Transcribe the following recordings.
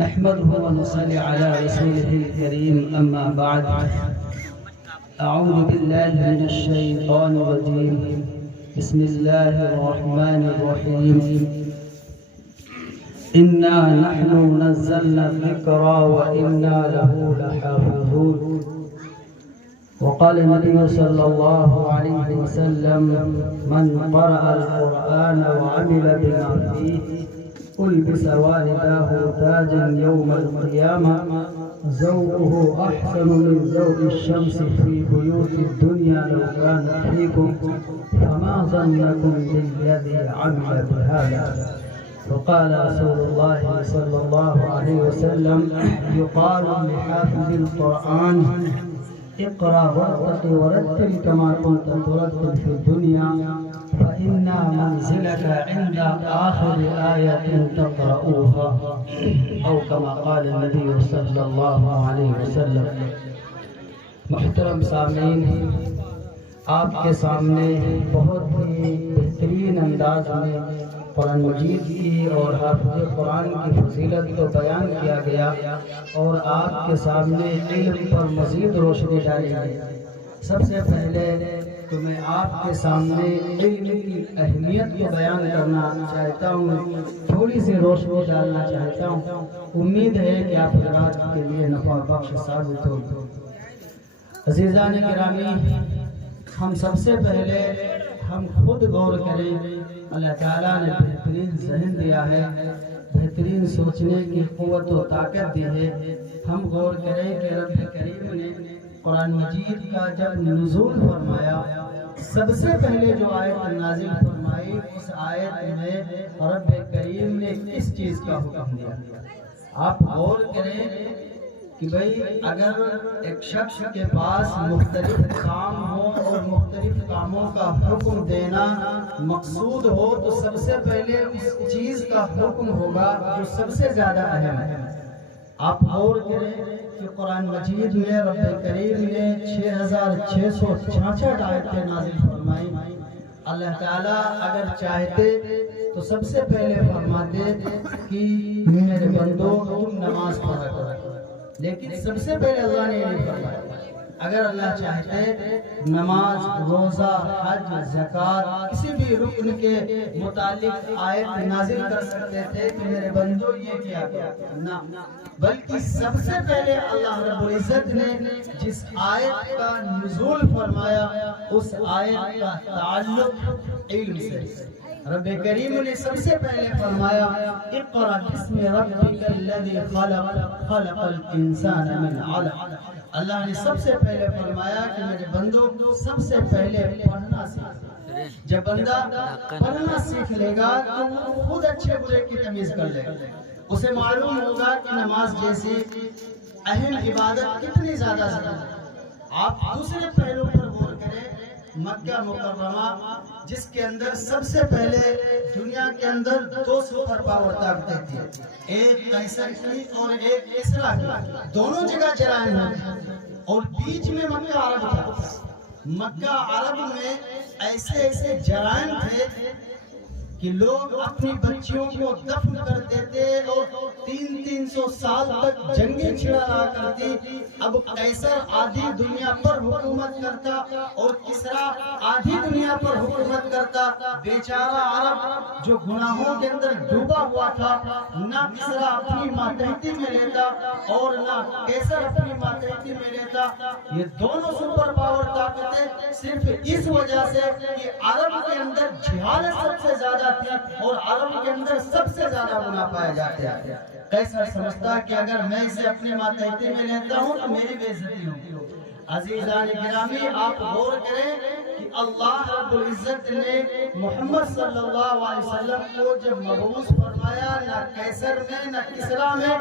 نحمده ونصلي على رسوله الكريم أما بعد. أعوذ بالله من الشيطان الرجيم. بسم الله الرحمن الرحيم. إنا نحن نزلنا الذكر وإنا له لحافظون. وقال النبي صلى الله عليه وسلم: من قرأ القرآن وعمل بما فيه ألبس والداه تاجا يوم القيامة ذوقه أحسن من ذوق الشمس في بيوت الدنيا لو كانت فيكم فما ظنكم بالذي عمل بهذا. وقال رسول الله صلى الله عليه وسلم: يقال لحافظ القرآن: اقرأ وارتقي ورتل كما كنت ترتل في الدنيا فإن منزلك عند آخر آية تقرؤوها، أو كما قال النبي صلى الله عليه وسلم. محترم سامعین، آپ کے سامنے بہت ہی بہترین انداز میں قرآن مجید کی اور حافظ قرآن کی فضیلت کو بیان کیا گیا اور آپ کے سامنے علم پر مزید روشنی ڈالی گئی. سب سے پہلے تو میں آپ کے سامنے علم کی اہمیت کو بیان کرنا چاہتا ہوں، تھوڑی سی روشنی ڈالنا چاہتا ہوں. امید ہے کہ آپ حضرات کے لیے نفع بخش ثابت ہو. عزیزان گرامی، ہم سب سے پہلے ہم خود غور کریں. اللہ تعالیٰ نے بہترین ذہن دیا ہے، بہترین سوچنے کی قوت و طاقت دی ہے. ہم غور کریں کہ رب کریم نے قرآن مجید کا جب نزول فرمایا، سب سے پہلے جو آیت نازل فرمائی، اس آیت میں رب کریم نے کس چیز کا حکم دیا؟ آپ غور کریں کہ بھئی اگر ایک شخص کے پاس مختلف کام ہو اور مختلف کاموں کا حکم دینا مقصود ہو تو سب سے پہلے اس چیز کا حکم ہوگا جو سب سے زیادہ اہم ہے. آپ غور کریں کہ قرآن مجید میں رب کریم نے 6666 آیتیں نازل فرمائی. اللہ تعالیٰ اگر چاہتے تو سب سے پہلے فرماتے کہ میرے بندو تم نماز پڑھا کرو، لیکن سب سے پہلے اللہ نے یہ فرمایا. اگر اللہ چاہتے نماز، روزہ، حج، زکوٰۃ کسی بھی رکن کے متعلق آیت نازل کر سکتے تھے کہ میرے بندو یہ کیا کرو، نہ، بلکہ سب سے پہلے اللہ رب العزت نے جس آیت کا نزول فرمایا اس آیت کا تعلق علم سے. رب کریم نے سب سے پہلے فرمایا: اقرأ بسم ربک الذی خلق، خلق الانسان من علق. اللہ نے سب سے پہلے فرمایا کہ میرے بندو سب سے پہلے پڑھنا سیکھ. جب بندہ پڑھنا سیکھ لے گا تو وہ خود اچھے برے کی تمیز کر لے گا. اسے معلوم ہوگا کہ نماز جیسی اہم عبادت کتنی زیادہ ضروری ہے. آپ دوسرے پہلو پر غور کریں. مکہ مکرمہ جس کے اندر سب سے پہلے دنیا کے اندر 2 سپر پاور طاقتیں تھیں، ایک قیصر کی اور ایک کسریٰ کی. دونوں جگہ جرائم ہوتے اور بیچ میں مکہ عرب تھا. مکہ عرب میں ایسے جرائم تھے کہ لوگ اپنی بچیوں کو دفن کر دیتے اور 300 سال تک جنگیں چھڑا رہا کرتی. اب قیصر آدھی دنیا پر حکومت کرتا اور کسریٰ آدھی دنیا پر حکومت کرتا. بیچارہ عرب جو گناہوں کے اندر ڈوبا ہوا تھا، نہ کسریٰ اپنی ماتحتی میں لیتا اور نہ قیصر اپنی ماتحتی میں لیتا. یہ دونوں سپر پاور طاقتیں صرف اس وجہ سے کہ عرب کے اندر جہالت سب سے زیادہ اور عرب کے اندر سب سے زیادہ گناہ پائے جاتے ہیں. قیصر سمجھتا کہ اگر میں اسے اپنے ماتحتی میں لیتا ہوں تو میری بے عزتی ہوگی. عزیزان گرامی، آپ غور کریں کہ اللہ رب العزت نے محمد صلی اللہ علیہ وسلم کو جب مبعوث فرمایا، نہ قیصر میں نہ کسریٰ میں،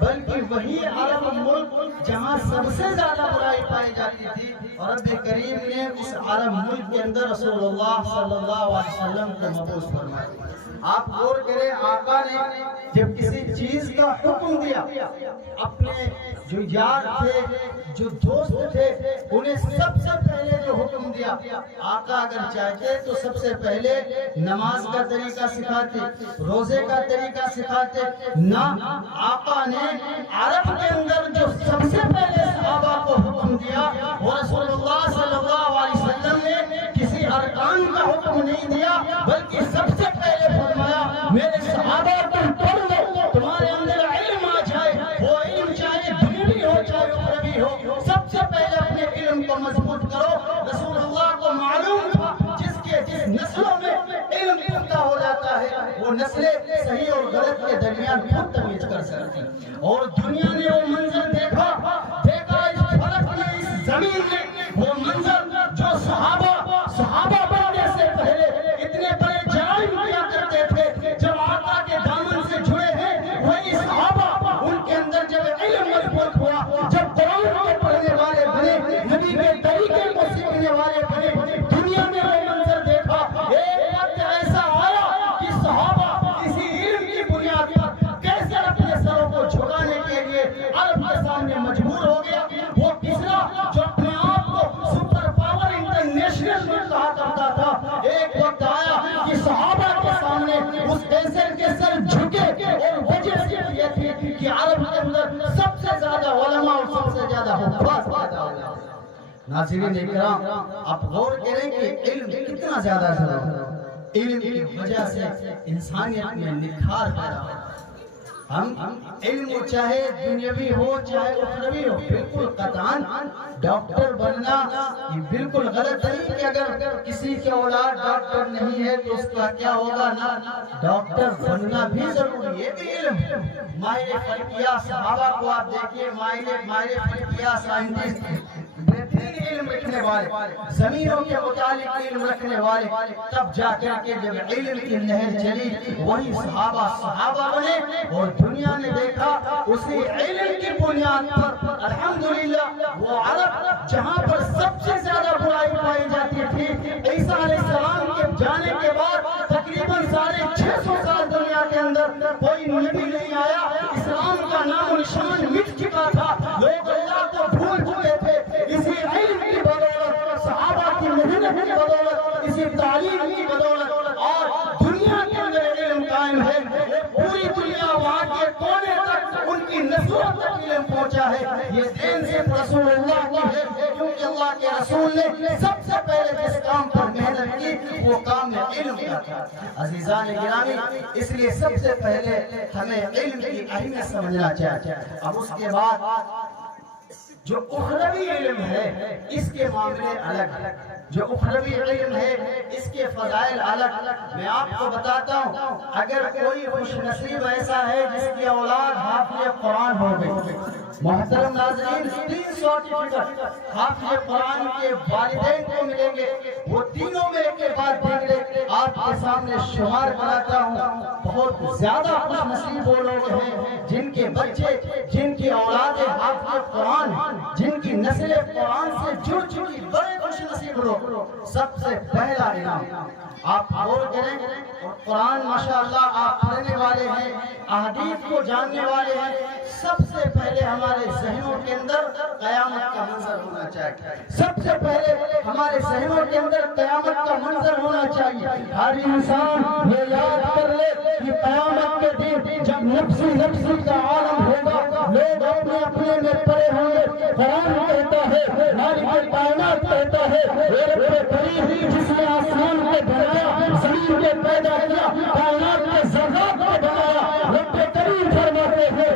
بلکہ وہی عرب ملک جہاں سب سے زیادہ برائی پائی جاتی تھی، اور رب کریم نے اس عرب ملک کے اندر رسول اللہ صلی اللہ علیہ وسلم کو مبعوث فرمایا. آپ غور کریں آقا نے جب کسی چیز کا حکم دیا اپنے جو یار تھے جو دوست تھے انہیں سب سے پہلے جو حکم دیا آقا اگر چاہتے تو سب سے پہلے نماز کا طریقہ سکھاتے روزے کا طریقہ سکھاتے نہ آقا نے عرب کے اندر جو سب سے پہلے صحابہ کو حکم دیا وہ رسول اللہ صلی اللہ علیہ وسلم نے کسی ارکان کا حکم نہیں دیا بلکہ سب سے پہلے فرمایا میرے صحابہ تم پڑھ لو تمہارے اندر علم آ جائے وہ علم چاہے دنیاوی ہو چاہے اخروی ہو سب سے پہلے اپنے علم کو مضبوط کرو رسول اللہ کو معلوم تھا جس نسلوں میں علم پختہ ہو جاتا ہے وہ نسلیں صحیح اور غلط کے درمیان خود تمیز کر سکتی اور دنیا نے وہ منظر دیکھا اس فلک میں اس زمین میں وہ منظر جو صحابہ بننے سے پہلے اتنے بڑے جرائم کیا کرتے تھے جب آقا کے دامن سے جڑے ہیں وہی صحابہ ان کے اندر جب علم مضبوط ہوا جب قرآن کو پڑھنے والے بنے نبی کے طریقے کو سیکھنے والے بنے دنیا میں وہ منظر دیکھا ایک وقت ایسا آیا کہ صحابہ کسی علم کی بنیاد پر کیسے اپنے سروں کو جھکانے کے لیے عرب کے سامنے مجبور ہو گیا وہ کسرا جو اپنے آپ کو سپر پاور انٹرنیشنل میں کہا کرتا تھا ایک وقت آیا کہ صحابہ کے سامنے اس کیسر کے سر جھکے اور وجہ صرف یہ تھی کہ عرب کے اندر سب سے زیادہ علماء اور سب سے زیادہ حفاظ پیدا ہو گیا ناظرین اکرام آپ غور کریں کہ علم کتنا زیادہ ضروری ہے علم کی وجہ سے انسانیت میں نکھار پیدا ہوتا ہے ہم علم چاہے دنیاوی ہو چاہے اخروی ہو بالکل قطعاً ڈاکٹر بننا یہ بالکل غلط نہیں کہ اگر کسی کے اولاد ڈاکٹر نہیں ہے تو اس کا کیا ہوگا نا ڈاکٹر بننا بھی ضروری ہے بھی علم ماہر فلکیہ صحابہ کو آپ دیکھیے ماہر فلکیہ سائنٹسٹ بہترین علم رکھنے والے زمینوں کے متعلق علم رکھنے والے تب جا کر کے جب علم کی لہر چلی وہی صحابہ بنے اور دنیا نے دیکھا اسی علم کی بنیاد پر الحمدللہ وہ عرب جہاں پر سب سے زیادہ برائی پائی جاتی تھی عیسیٰ علیہ السلام کے جانے کے بعد تقریباً 650 سال دنیا کے اندر کوئی نبی نہیں آیا اسلام کا نام و نشان مٹ چکا تھا لوگ اللہ کو بھول چکے تھے اسی علم کی بدولت صحابہ کی محنت کی بدولت اسی تعلیم کی بدولت اور دنیا کے اندر علم قائم ہے پوری دنیا وہاں کے کونے تک ان کی نسلوں تک علم پہنچا ہے یہ دین صرف رسول اللہ کی ہے کیونکہ اللہ کے رسول نے سب سے پہلے جس کام پر محنت کی وہ کام علم کا تھا عزیزان گرامی اس لیے سب سے پہلے ہمیں علم کی اہمیت سمجھنا چاہیے اب اس کے بعد جو اخروی علم ہے اس کے معاملے الگ جو اخروی علم ہے اس کے فضائل الگ میں آپ کو بتاتا ہوں اگر کوئی خوش نصیب ایسا ہے جس کی اولاد حافظ قرآن ہو گئی محترم ناظرین 3 سرٹیفکیٹ حافظ قرآن کے والدین کو ملیں گے وہ تینوں میں کے بعد دیکھیں آپ کے سامنے شمار بناتا ہوں بہت زیادہ خوش نصیب وہ لوگ ہیں جن کے بچے جن کی اولاد حافظ قرآن جن کی نسل قرآن سے جڑ چکی بڑے خوش نصیب لوگ سب سے پہلا انعام آپ غور کریں قرآن ماشاءاللہ آپ پڑھنے والے ہیں احادیث کو جاننے والے ہیں سب سے پہلے ہمارے ذہنوں کے اندر قیامت کا منظر ہونا چاہیے سب سے پہلے ہمارے ذہنوں کے اندر قیامت کا منظر ہونا چاہیے ہر انسان یہ یاد کر لے کہ قیامت کے دن جب نفسی کا عالم ہوگا لوگ اپنے اپنے میں پڑے ہوں گے قرآن کہتا ہے مالک کائنات کہتا ہے جس نے آسمان کو بنایا زمین کو پیدا کیا کائنات کے ذرات کو بنایا رب کریم فرماتے ہیں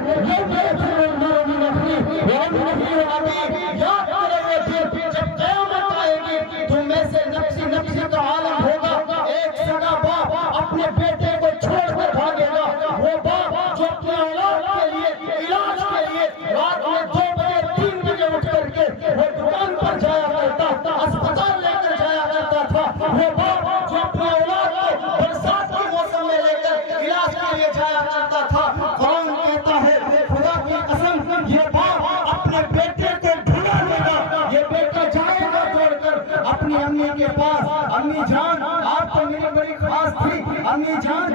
یاد کریں گے جب قیامت آئے گی تم میں سے نفسی کا عالم ہوگا ایک سگا باپ اپنے بیٹے کو چھوڑ کر بھاگے گا وہ باپ جو اپنے اولاد کے لیے علاج کے لیے رات میں 2 بجے 3 بجے اٹھ کر کے وہ دکان پر جایا کرتا تھا اسپتال لے کر جایا کرتا تھا وہ باپ جو اپنے اولاد کو برسات کے موسم میں لے کر علاج کے لیے جایا کرتا تھا قرآن کہتا ہے خدا کی قسم یہ باپ اپنے بیٹے کو بھلا دے گا یہ بیٹا جائے گا دوڑ کر اپنی امی کے پاس امی جان آپ تو میری بڑی خاص تھی امی جان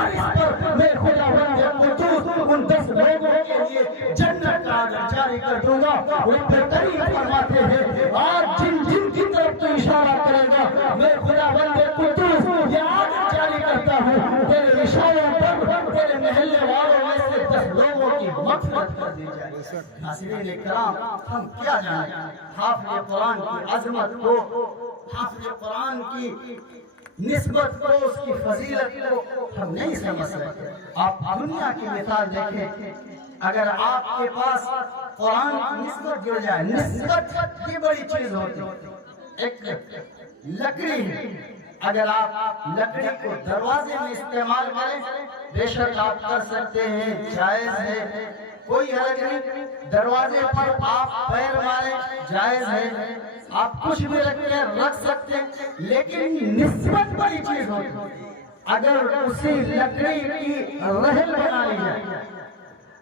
فارس پر میں خداوند قدوس ان 10 لوگوں کے لیے جنت کا آرڈر جاری کر دوں گا۔ وہ بہترین فرماتے ہیں آج جن جن کی طرف تو اشارہ کرے گا میں خداوند قدوس یہ آرڈر جاری کرتا ہوں تیرے اشاروں پر تیرے محلے والوں میں سے 10 لوگوں کی مغفرت کر دی جائے۔ ناظرین کرام ہم کیا جانیں حافظ قرآن کی عظمت کو، حافظ قرآن کی نسبت کو، اس کی فضیلت کو ہم نہیں سمجھ سکتے۔ آپ دنیا کی مثال دیکھیں، اگر آپ کے پاس قرآن کی نسبت جڑ جائے، نسبت کی بڑی چیز ہوتی ہے۔ ایک لکڑی ہے، اگر آپ لکڑی کو دروازے میں استعمال کریں بے شک آپ کر سکتے ہیں، جائز ہے، کوئی حرج نہیں۔ دروازے پر آپ پیر ماریں جائز ہے، آپ کچھ بھی رکھ سکتے ہیں، لیکن نسبت بڑی چیز ہوتی ہے۔ اگر اسی لکڑی کی رحل بنا لی جائے،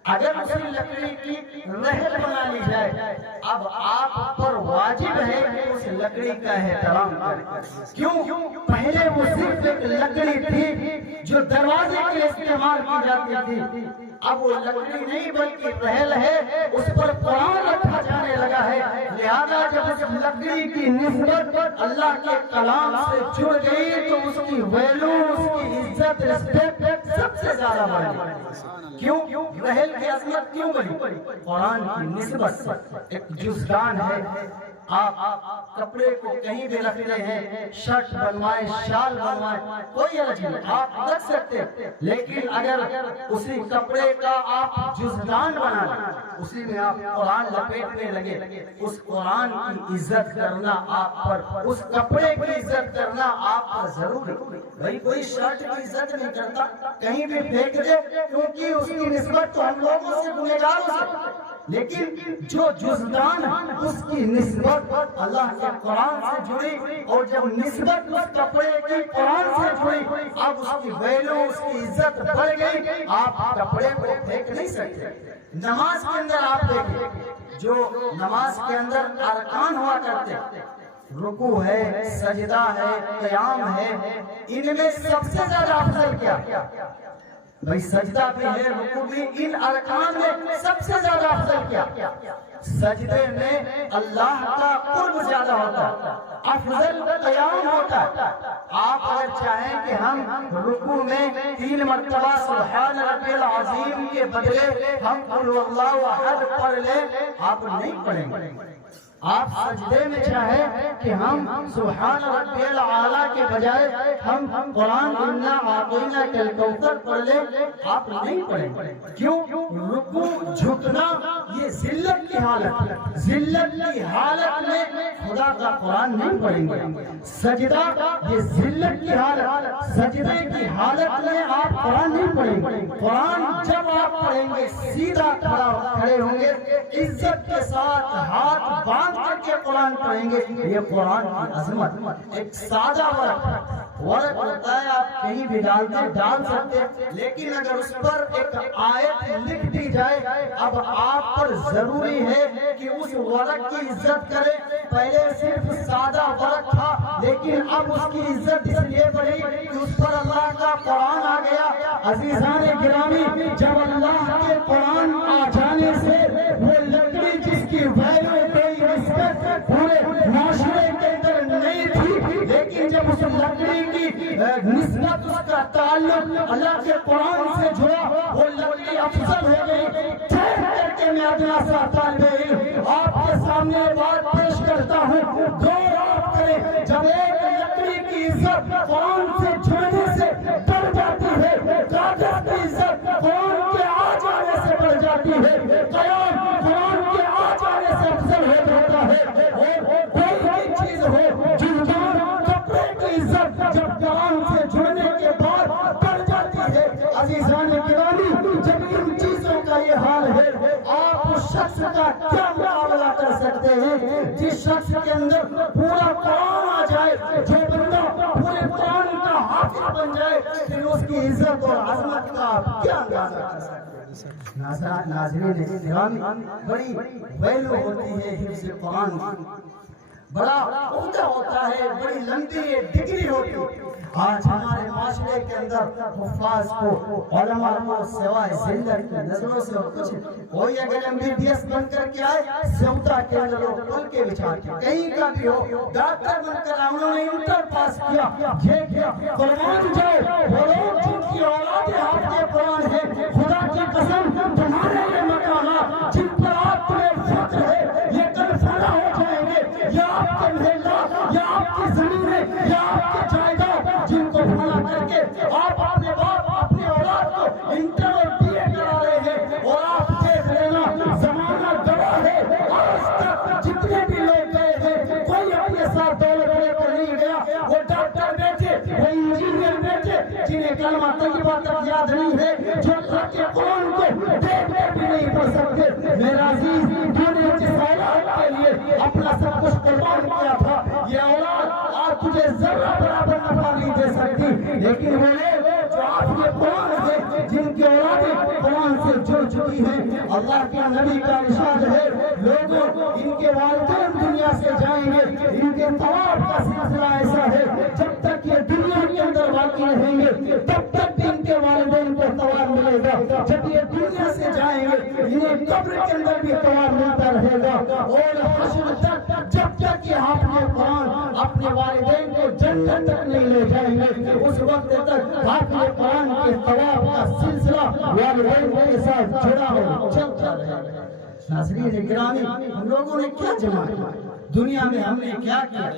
اگر اسی لکڑی کی رحل بنا لی جائے، اب آپ پر واجب ہے کہ اس لکڑی کا احترام کریں۔ کیوں؟ پہلے وہ صرف ایک لکڑی تھی جو دروازے کے استعمال کی جاتی تھی، اب وہ لکڑی نہیں بلکہ رحل ہے، اس پر قرآن رکھا جانے لگا ہے۔ لہذا جب اس لکڑی کی نسبت اللہ کے کلام سے جڑ گئی تو اس کی ویلو، اس کی عزت، رسپیکٹ سب سے زیادہ بڑھ گئی۔ کیوں؟ رحل کی عظمت کیوں بڑھی؟ قرآن کی نسبت سے۔ ایک جزدان ہے، آپ کپڑے کو کہیں بھی رکھتے ہیں، شرٹ بنوائیں، شال بنوائیں، کوئی حرج نہیں، آپ رکھ سکتے ہیں، لیکن اگر اسی کپڑے کا آپ جزدان بنا لیں، اسی میں آپ قرآن لپیٹنے لگے، اس قرآن کی عزت کرنا آپ پر، اس کپڑے کی عزت کرنا آپ پر ضروری۔ بھائی کوئی شرٹ کی عزت نہیں کرتا، کہیں بھی پھینک دے، کیونکہ اس کی نسبت تو ہم لوگوں سے گنہگار ہو سکتے، لیکن جو جزدان اس کی نسبت اللہ کے قرآن سے جڑی، اور جب نسبت اس کپڑے کی قرآن سے جڑی، اب اس کی ویلو، اس کی عزت بڑھ گئی، آپ کپڑے کو پھینک نہیں سکتے۔ نماز کے اندر آپ دیکھیں، جو نماز کے اندر ارکان ہوا کرتے، رکوع ہے، سجدہ ہے، قیام ہے، ان میں سب سے زیادہ افضل کیا؟ بھئی سجدہ بھی ہے، رکوع بھی، ان ارکان میں سب سے زیادہ افضل کیا؟ سجدے میں اللہ کا قرب زیادہ ہوتا ہے، افضل قیام ہوتا ہے۔ آپ اگر چاہیں کہ ہم رکوع میں 3 مرتبہ سبحان ربی العظیم کے بدلے ہم قل اللہ احد پڑھ لیں، آپ نہیں پڑھیں گے۔ آپ سجدے میں چاہیں کہ ہم سبحان ربی الاعلیٰ کے بجائے ہم قرآن انا اعطیناک الکوثر پڑھ لیں، آپ نہیں پڑھیں گے۔ کیوں؟ رکوع جھکنا یہ ذلت کی حالت ہے، ذلت کی حالت میں خدا کا قرآن نہیں پڑھیں گے۔ سجدہ یہ ذلت کی حالت، سجدے کی حالت میں آپ قرآن نہیں پڑھیں گے۔ قرآن جب آپ پڑھیں گے سیدھا کھڑے ہوں گے، عزت کے ساتھ ہاتھ باندھ کر کے قرآن پڑھیں گے۔ یہ قرآن کی عظمت۔ ایک سادہ ورق ہوتا ہے، آپ کہیں بھی ڈال سکتے، لیکن اگر اس پر ایک آیت لکھ دی جائے، اب آپ پر ضروری ہے کہ اس ورق کی عزت کریں۔ پہلے صرف سادہ ورق تھا، لیکن اب اس کی عزت اس لیے بڑھی کہ اس پر اللہ کا قرآن آ گیا۔ عزیزان گرامی، جب اللہ کے قرآن آ جانے سے وہ لکڑی جس کی ویلو پورے معاشرے کے اندر نہیں تھی، لیکن جب اس لکڑی کی نسبت، اس کا تعلق اللہ کے قرآن سے جڑا، وہ لکڑی افضل ہو گئی۔ ٹھہر کر کے میں ادنا سا طالب علم آپ کے سامنے بات پیش کرتا ہوں، غور آپ کریں، جب ایک لکڑی کی عزت قرآن سے جڑنے سے بڑھ جاتی ہے، کاغذ کی عزت قرآن کے آ جانے سے بڑھ جاتی ہے، قیام قرآن کے آ جانے سے افضل ہو جاتا ہے، اور کوئی چیز ہو، جلدان کپڑے کی عزت جب قرآن سے جڑنے کے بعد بڑھ جاتی ہے۔ عزیزان گرامی، جب ان چیزوں کا یہ حال ہے، آپ اس شخص کا کیا مقابلہ کر سکتے ہیں جس شخص کے اندر پورا قرآن آ جائے، جو بندہ پورے قرآن کا حافظ بن جائے، پھر اس کی عزت اور عظمت کا آپ کیا اندازہ کر سکتے ہیں؟ ناظرین گرامی، بڑی ویلو ہوتی ہے حفظ قرآن کی۔ بڑا عہدہ ہوتا ہے، بڑی لمبی ڈگری ہوتی ہے۔ آج ہمارے معاشرے کے اندر حفاظ کو، علماء کو سوائے ذلت کی نظروں سے کچھ، کوئی اگر MBBS بن کر کے آئے سوتا کے اندر وہ پل کے بچھا کے کہیں کا بھی ہو، ڈاکٹر بن کر انہوں نے انٹر پاس کیا، یہ کیا قربان جائے وہ لوگ جن کی اولاد حافظ قرآن ہے، خدا کی قسم تمہارے یہ مکانات جن پر آپ تمہیں فخر ہے یہ کل فنا ہو جائیں گے، یا آپ کے محلہ یا آپ کی زمینیں یا آپ کے جائیداد جن کو فنا کر کے آپ اپنے باپ اپنے اولاد کو انٹر اور BA کرا رہے ہیں، اور آپ دیکھ لینا زمانہ گواہ ہے، آج تک جتنے بھی لوگ گئے ہیں کوئی اپنے ساتھ دولت لے کر نہیں گیا، وہ ڈاکٹر بیٹھے وہ انجینئر بیٹھے جنہیں کلمہ طیبہ تک یاد نہیں ہے، جو اللہ کے قرآن کو دیکھ کر بھی نہیں پڑھ سکتے۔ میرا عزیز تو نے جس اولاد کے لیے اپنا سب کچھ قربان کیا تھا، یہ اولاد آج تجھے ذرہ برابر نفع نہیں دے سکتی، لیکن وہ لوگ جو آپ کے قرآن سے جن کی اولادیں قرآن سے جڑ چکی ہیں، اللہ کے نبی کا ارشاد ہے لوگوں ان کے والدین دنیا سے جائیں گے، ان کے ثواب کا سلسلہ ایسا ہے جب تک یہ دنیا کے اندر باقی رہیں گے تب تک بھی ان کے والدین کو ثواب ملے گا، جب یہ دنیا سے جائیں گے انہیں قبر کے اندر بھی ثواب ملتا رہے گا، اور حشر تک جب تک یہ حافظ قرآن اپنے والدین کو جنت تک نہیں لے جائیں گے اس وقت تک حافظ قرآن کے ثواب کا سلسلہ والدین کے ساتھ جڑا ہو چلتا رہے گا۔ ناظرین گرامی، ہم لوگوں نے کیا جمع کیا دنیا میں، ہم نے کیا کیا؟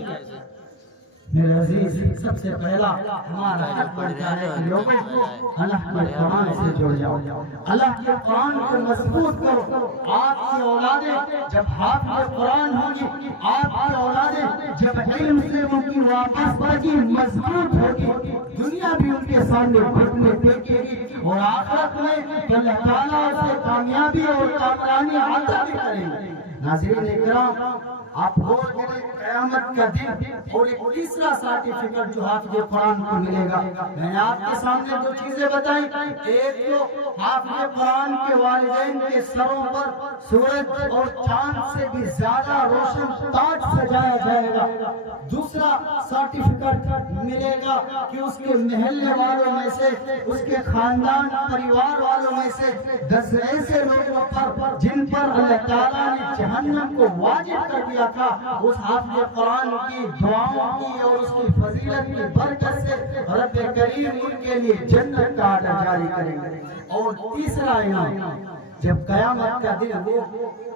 میرے عزیز سب سے پہلا ہمارا حق بڑھتا ہے کہ لوگوں کو اللہ کے قرآن سے جڑ جاؤ، اللہ کے قرآن کو مضبوط کرو۔ آپ کی اولادیں جب حافظ قرآن ہوں گی، آپ کی اولادیں جب علم سے ان کی وابستگی مضبوط ہوگی، دنیا بھی ان کے سامنے گھٹنے ٹیکے گی، اور آخرت میں اللہ تعالیٰ سے کامیابی اور کامرانی عطا بھی کریں گے۔ ناظرین اکرام، آپ غور کریں قیامت کا دن اور ایک تیسرا سرٹیفکیٹ جو حافظ قرآن کو ملے گا۔ میں نے آپ کے سامنے دو چیزیں بتائیں، ایک تو حافظ قرآن کے والدین کے سروں پر سورج اور چاند سے بھی زیادہ روشن تاج سجایا جائے گا، دوسرا سرٹیفکیٹ ملے گا کہ اس کے محلے والوں میں سے، اس کے خاندان پریوار والوں میں سے 10 ایسے لوگوں پر جن پر اللہ تعالیٰ نے جہنم کو واجب کر دیا تھا، اس حافظ قرآن کی دعاؤں کی اور اس کی فضیلت کی برکت سے رب کریم ان کے لیے جنت کا آرڈر جاری کریں گے۔ اور تیسرا انعام جب قیامت کا دن ہو،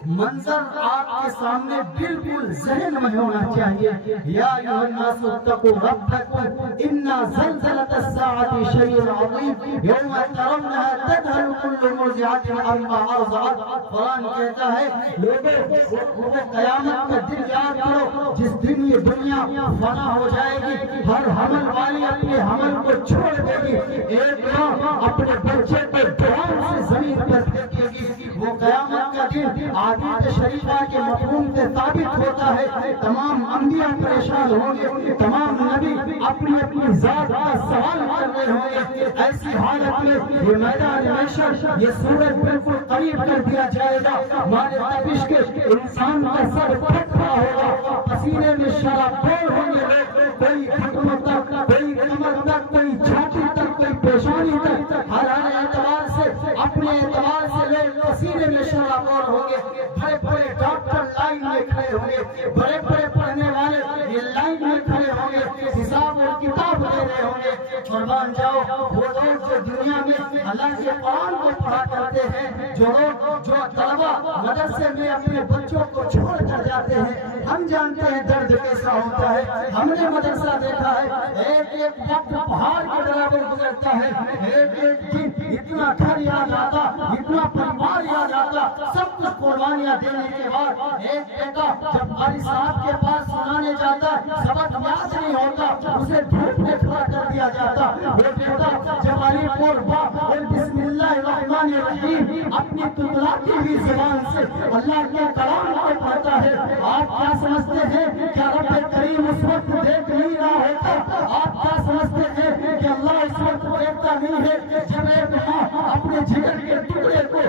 منظر آپ کے سامنے بالکل ذہن میں ہونا چاہیے، یا ایھا الناس اتقوا ربکم ان زلزلۃ الساعۃ شیء عظیم یوم ترونها تذهل كل مرضعۃ عما ارضعت۔ قرآن کہتا ہے لوگوں قیامت کا دن یاد کرو جس دن یہ دنیا فنا ہو جائے گی، ہر حمل والی اپنے حمل کو چھوڑ دے گی، ایک ماں اپنے بچے کو دعاؤں سے زمین پر پھینکے گی۔ وہ قیامت کا دن حدیث شریفہ کے مفہوم سے ثابت ہوتا ہے، تمام انبیاء پریشان ہوں گے، تمام نبی اپنی اپنی ذات کا سوال کر رہے ہوں گے۔ ایسی حالت میں یہ میدان محشر، یہ سورج بالکل قریب کر دیا جائے گا، مارے تپش کے انسان کا سر پھٹ رہا ہوگا، پسینے میں شرابور ہوں گے، کوئی گھٹنوں تک، کوئی کمر تک، کوئی چھاتی تک، کوئی پیشانی تک، ہر اعتبار سے اپنے اعتبار سے لوگ پسینے میں شرابور ہوں گے۔ بڑے بڑے ڈاکٹر لائن میں کھڑے ہوں گے، بڑے بڑے پڑھنے والے یہ لائن میں کھڑے ہوں گے، حساب اور کتاب دے رہے ہوں گے۔ قربان جاؤ وہ لوگ جو دنیا میں اللہ کے قرآن کو پڑھا کرتے ہیں، جو لوگ جو طلبہ مدرسے میں اپنے بچوں کو چھوڑ کر جاتے ہیں، ہم جانتے ہیں درد کیسا ہوتا ہے، ہم نے مدرسہ دیکھا ہے، ایک ایک وقت پہاڑ کے برابر گزرتا ہے، ایک ایک دن اتنا گھر یاد آتا، اتنا پریوار یاد آتا، سب کچھ قربانیاں دینے کے بعد ایک بیٹا جب قاری صاحب کے پاس سنانے جاتا ہے، سبق یاد نہیں ہوتا، اسے دھوپ میں کھڑا کر دیا جاتا۔ وہ بیٹا جب علی پور با اور بسم اللہ الرحمن الرحیم اپنی تتلاتی ہوئی زبان سے اللہ کے کلام کو پڑھتا ہے، آپ کیا سمجھتے ہیں کہ رب کریم اس وقت دیکھ نہیں رہا ہوتا؟ آپ کیا سمجھتے ہیں کہ اللہ اس وقت دیکھتا نہیں ہے جب ایک ماں اپنے جگر کے ٹکڑے کو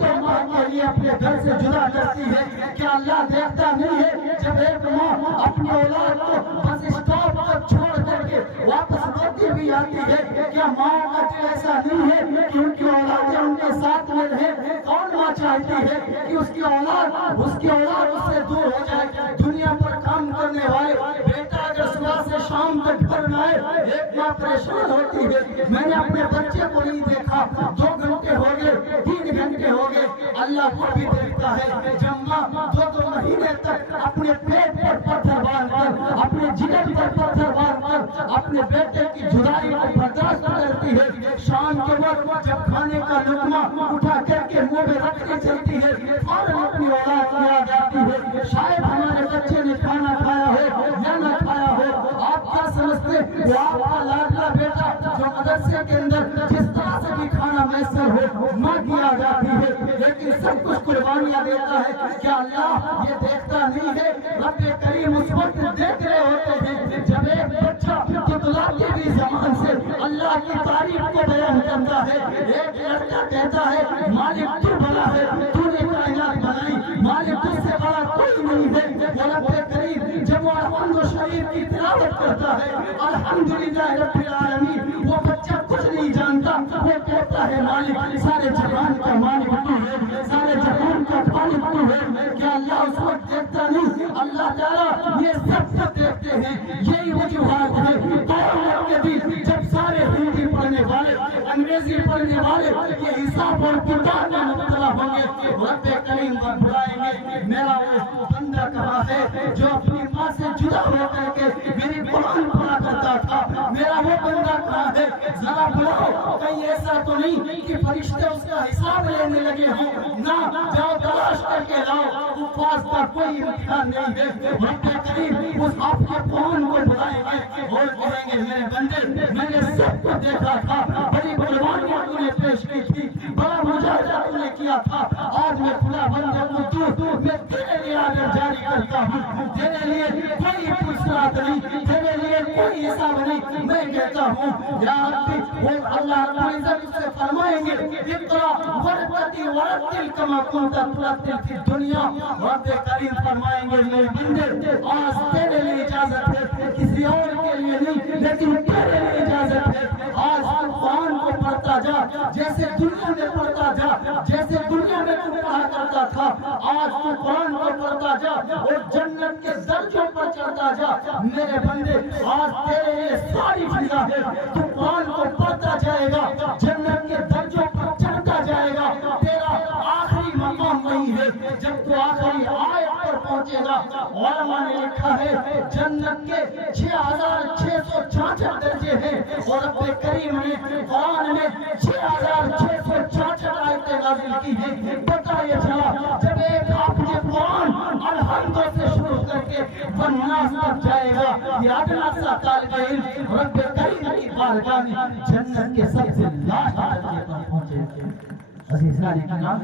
دو ماہ کے لیے اپنے گھر سے جدا کرتی ہے؟ کیا اللہ دیکھتا نہیں ہے جب جب ایک ماں اپنی اولاد کو بس اسٹاپ پر چھوڑ کر کے واپس لوٹتی بھی آتی ہے، کیا ماں کا دل ایسا نہیں ہے کہ ان کی اولادیں ان کے ساتھ میں رہے؟ کون ماں چاہتی ہے کہ اس کی اولاد اس سے دور ہو جائے؟ دنیا پر کام کرنے والے بیٹا اگر صبح سے شام تک گھر نہ آئے، ایک ماں پریشان ہوتی ہے۔ میں نے اپنے بچے کو نہیں دیکھا، 2 گھنٹے ہو گئے، 3 گھنٹے ہو گئے، اللہ کو بھی دیکھتا ہے۔ جب ماں 2 مہینے تک اپنے پیٹ پر پتھر باندھ کر، اپنے جگر پر پتھر باندھ کر اپنے بیٹے کی جدائی کو برداشت کرتی ہے، شام کے وقت جب کھانے کا لقمہ اٹھا کر کے منہ میں رکھنے چلتی ہے، فوراً اپنی اولاد کو یاد آتی ہے، شاید ہمارے بچے نے کھانا کھایا ہو یا نہ کھایا ہو۔ آپ کیا سمجھتے وہ آپ کا لاڈلا بیٹا جو مدرسے کے اندر جس طرح سے بھی کھانا میسر ہو ماں کی یاد آتی ہے، لیکن سب کچھ قربانیاں دیتا ہے؟ کیا اللہ یہ دیکھتا نہیں ہے؟ رب کریم اس وقت دیکھ رہے ہوتے ہیں جب ایک بچہ تطلاقی بھی زمان سے اللہ کی تعریف کو بیان کرتا ہے۔ ایک لڑکا کہتا ہے مالک تو بڑا ہے، تو نے کائنات بنائی، مالک تجھ سے بڑا کوئی نہیں ہے۔ رب کریم جب وہ الحمد شریف کی تلاوت کرتا ہے، الحمدللہ رب العالمین، وہ بچہ کچھ نہیں جانتا، وہ کہتا ہے مالک سارے جہان کا مالک تو ہے، سارے جہان کا خالق تو ہے۔ کیا اللہ اس وقت دیکھتا نہیں؟ اللہ تعالیٰ یہ سب کچھ دیکھتے ہیں۔ یہی وجوہات ہے قیامت کے دن جب سارے ہندی پڑھنے والے، انگریزی پڑھنے والے یہ حساب اور کتاب میں مبتلا ہوں گے، رب کریم کو بلائیں گے، میرا وہ بندہ کہاں ہے جو اپنی ماں سے جدا ہو کر کے میری قرآن پڑھا کرتا تھا؟ میرا وہ بندہ کہاں ہے؟ ذرا بلاؤ، کہیں ایسا تو نہیں کہ فرشتے اس کا حساب لینے لگے ہوں؟ نہ، جاؤ تلاش کر کے لاؤ، پاس کا کوئی امتحان نہیں ہے۔ رب کریم اس آپ کے قرآن کو بلائیں گے اور کہیں گے میرے بندے میں نے سب کو دیکھا تھا، بڑی قربانیاں تو نے پیش کی تھی، بڑا مجاہدہ تو نے کیا تھا، آج میں خدا بندے کو تو میں تیرے لیے آگے جاری کرتا ہوں، تیرے لیے کوئی پوچھتاچھ نہیں، تیرے لیے کوئی حساب نہیں، میں کہتا ہوں یا ربی، وہ اللہ رب العزت سے فرمائیں گے اقرا ورتقی ورتل کما کنت ترتل فی الدنیا۔ رب کریم فرمائیں گے میرے بندے آج تیرے لیے اجازت ہے، کسی اور کے لیے نہیں، لیکن تیرے لیے اجازت ہے۔ آج تو قرآن کو پڑھتا جا جیسے دنیا میں پڑھتا جا، جیسے دنیا میں تو پڑھا کرتا تھا، آج تو قرآن کو پڑھتا جا اور جنت کے درجوں پر چڑھتا جا۔ میرے بندے آج تیرے لیے ساری فضا ہے، تو قرآن کو پڑھتا جائے گا، جنت کے درجوں پر چڑھتا جائے گا۔ تیرا آخری مقام وہی ہے جب تو آخری آیت پر پہنچے گا۔ علماء نے لکھا ہے جنت کے 6666 درجے ہیں اور رب کریم نے قرآن میں 6666 آیتیں نازل کی ہیں۔ پتہ یہ چلا جب ایک آپ کے قرآن الحمد سے شروع کر کے والناس تک جائے گا، یہ ادنا سا طالب علم رب کریم کی بارگاہ میں جنت کے سب سے لاش درجے پر پہنچے گا۔ عزیزان کرام،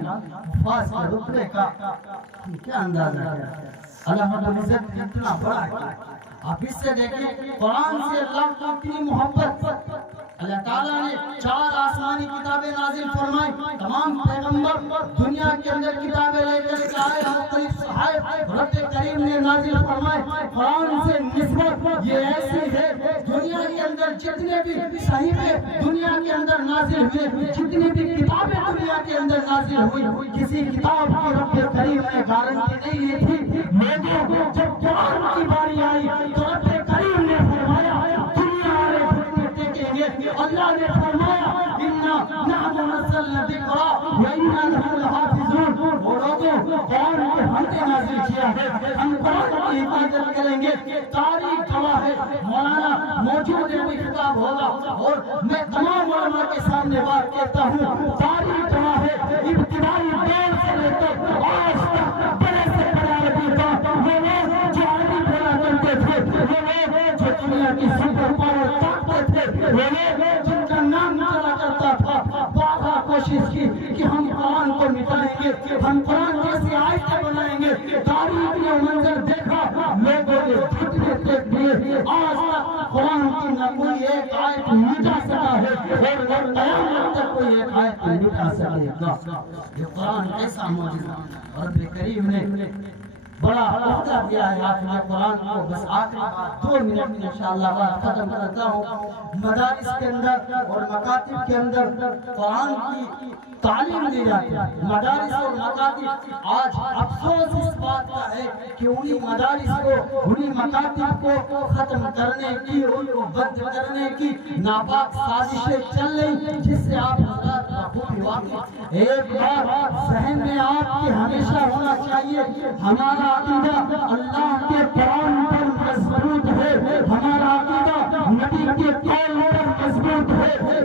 فاس کے رتبے کا کیا اندازہ ہے؟ اللہ رب العزت اتنا بڑا ہے، آپ اس سے دیکھیں قرآن سے اللہ کو اتنی محبت، اللہ تعالیٰ نے 4 آسمانی کتابیں نازل فرمائی، تمام پیغمبر دنیا کے اندر کتابیں لے کر آئے، مختلف صحائف رب کریم نے نازل فرمائے۔ قرآن سے نسبت یہ ایسی ہے، دنیا کے اندر جتنے بھی صحیفے دنیا کے اندر نازل ہوئے، جتنی بھی کتابیں دنیا کے اندر نازل ہوئی، کسی کتاب کی رب کریم نے گارنٹی نہیں لی تھی، لیکن جب قرآن کی باری آئی تو رب کریم نے فرمایا دنیا والے اللہ نے فرمایا اِنَّا نَحْنُ نَزَّلْنَا الذِّكْرَ وَإِنَّا لَهُ لَحَافِظُونَ۔ وہ لوگوں قرآن کو ہم نے نازل کیا ہے، ہم قرآن کی حفاظت کریں گے۔ تاریخ گواہ ہے، مولانا موجود ہے، کوئی خطاب ہوگا اور میں تمام علماء کے سامنے بات کہتا ہوں، تاریخ گواہ ہے، ابتدائی دور سے لے کر آج تک بڑے سے بڑا عربی کا وہ لوگ جو عربی بولا کرتے تھے، وہ لوگ جو دنیا کی سپر پاور طاقت تھے، وہ لوگ جن کا نام چلا کرتا تھا، بارہا کوشش کی کہ ہم قرآن کو مٹائیں گے، ہم قرآن جیسی آیتیں بنائیں گے۔ تاریخ نے منظر دیکھا، لوگوں نے جھٹنے دیکھ لیے، آج تک قرآن کی نہ کوئی ایک آیت مٹا سکا ہے اور نہ قیامت تک کوئی ایک آیت مٹا سکے گا۔ یہ قرآن ایسا معجزہ رب کریم نے بڑا عہدہ دیا ہے حافظ قرآن کو. بس آخری 2 منٹ میں انشاءاللہ بات ختم کرتا ہوں. مدارس کے اندر اور مکاتب کے اندر قرآن کی تعلیم دی جاتی ہے. مدارس اور مکاتب آج افسوس اس بات کا ہے کہ انہی مدارس کو انہی مکاتب کو ختم کرنے کی ان کو بند کرنے کی ناپاک سازشیں چل رہی جس سے آپ حضرات بخوبی واقع. ایک بار ذہن میں آپ کے ہمیشہ ہونا چاہیے ہمارا عقیدہ اللہ کے قرآن پر مضبوط ہے. ہمارا عقیدہ نبی کے قول پر مضبوط ہے.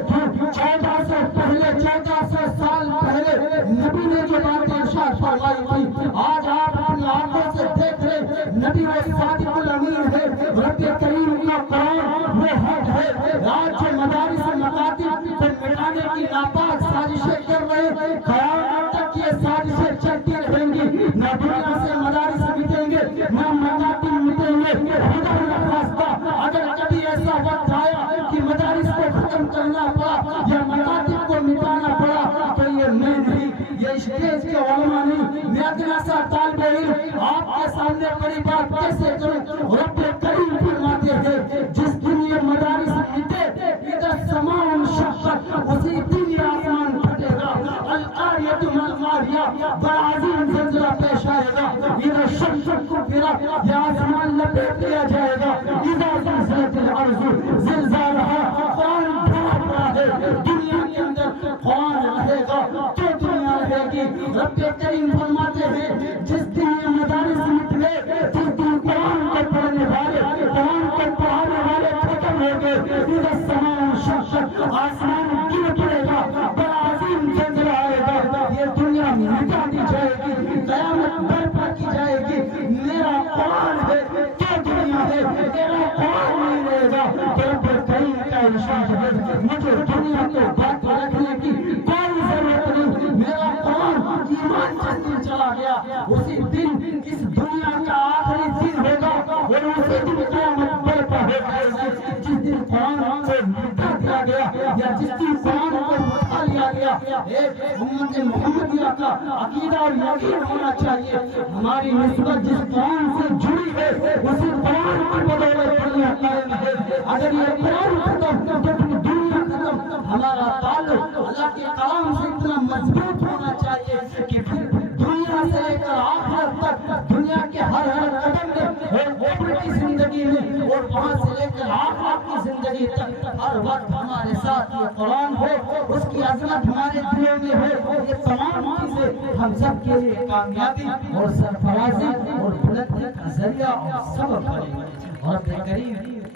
1400 پہلے 1400 سال پہلے نبی نے جو باتیں ارشاد فرمائی تھی آج آپ اپنی آنکھوں سے دیکھ رہے. نبی وہ صادق الامین ہے. رب کریم کا قرآن وہ حق ہے. آج جو مدارس و مکاتب کو مٹانے کی ناپاک سازشیں کر رہے قیامت تک یہ سازشیں چلتی رہیں گی. نہ دنیا سے مدارس مٹیں گے نہ مکاتب مٹیں گے. خدا نخواستہ اگر کبھی ایسا وقت آیا کہ مدارس کو ختم کرنا پڑا یا مکاتب کو مٹانا پڑا تو یہ میں نہیں, یہ اسٹیج کے علماء نہیں, میں اتنا سا طالب علم آپ کے سامنے بڑی بات کیسے کروں. رب کریم فرماتے ہیں جس دن یہ مدارس مٹے ادھر سماء انشقت اسی دن یہ آسمان پھٹے گا. القاریۃ ما القاریہ بڑا عظیم زلزلہ پیش آئے گا. ادھر شمس کفرت یہ آسمان لپیٹ لیا جائے گا. اذا زلزلت الارض زلزالها قرآن بھرا پڑا ہے. دنیا کے اندر قرآن رہے گا تو دنیا رہے گی. رب کریم فرماتے ہیں جس دن یہ مدارس مٹ گئے جس دن قرآن کو پڑھنے والے قرآن کو پڑھانے والے ختم ہو گئے. اذا السماء انشقت آسمان گر پڑے گا. بڑا عظیم زلزلہ آئے گا. یہ دنیا مٹا دی جائے گی. قیامت برپا کی جائے گی. میرا قرآن ہے تو دنیا ہے. تیرا قرآن نہیں رہے گا. رب کریم کا ارشاد ہے مجھے دنیا کو باقی رکھنے کی کوئی ضرورت نہیں. میرا قرآن ایمان جس دن چلا گیا اسی دن اس دنیا کا آخری دن ہوگا اور اسی دن قیامت برپا ہو جائے گی. جس دن قرآن کو مٹا دیا گیا یا جس دن قرآن کو اٹھا لیا گیا. ایک امت محمدیہ کا عقیدہ اور یقین ہونا چاہیے ہماری نسبت جس قرآن سے جڑی ہے اسی قرآن کی بدولت دنیا قائم ہے. اگر یہ قرآن ختم تو پھر دنیا ختم. ہمارا تعلق اللہ کے کلام سے اتنا مضبوط ہونا چاہیے کہ پھر دنیا سے لے کر آخرت تک دنیا کے ہر قدم میں اور قبر کی زندگی میں اور وہاں سے لے کر آخرت کی زندگی تک ہر وقت ہمارے ساتھ یہ قرآن ہو. اس کی عظمت ہمارے دلوں میں ہو. یہ تمام چیزیں ہم سب کے لیے کامیابی اور سرفرازی اور بلندی کا ذریعہ اور سبب بنے. اور رب کریم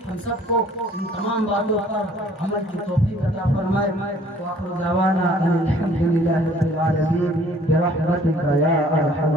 ہم سب کو ان تمام باتوں پر عمل کی توفیق عطا فرمائے. وآخر دعوانا الحمد للہ رب العالمین برحمتک یا ارحم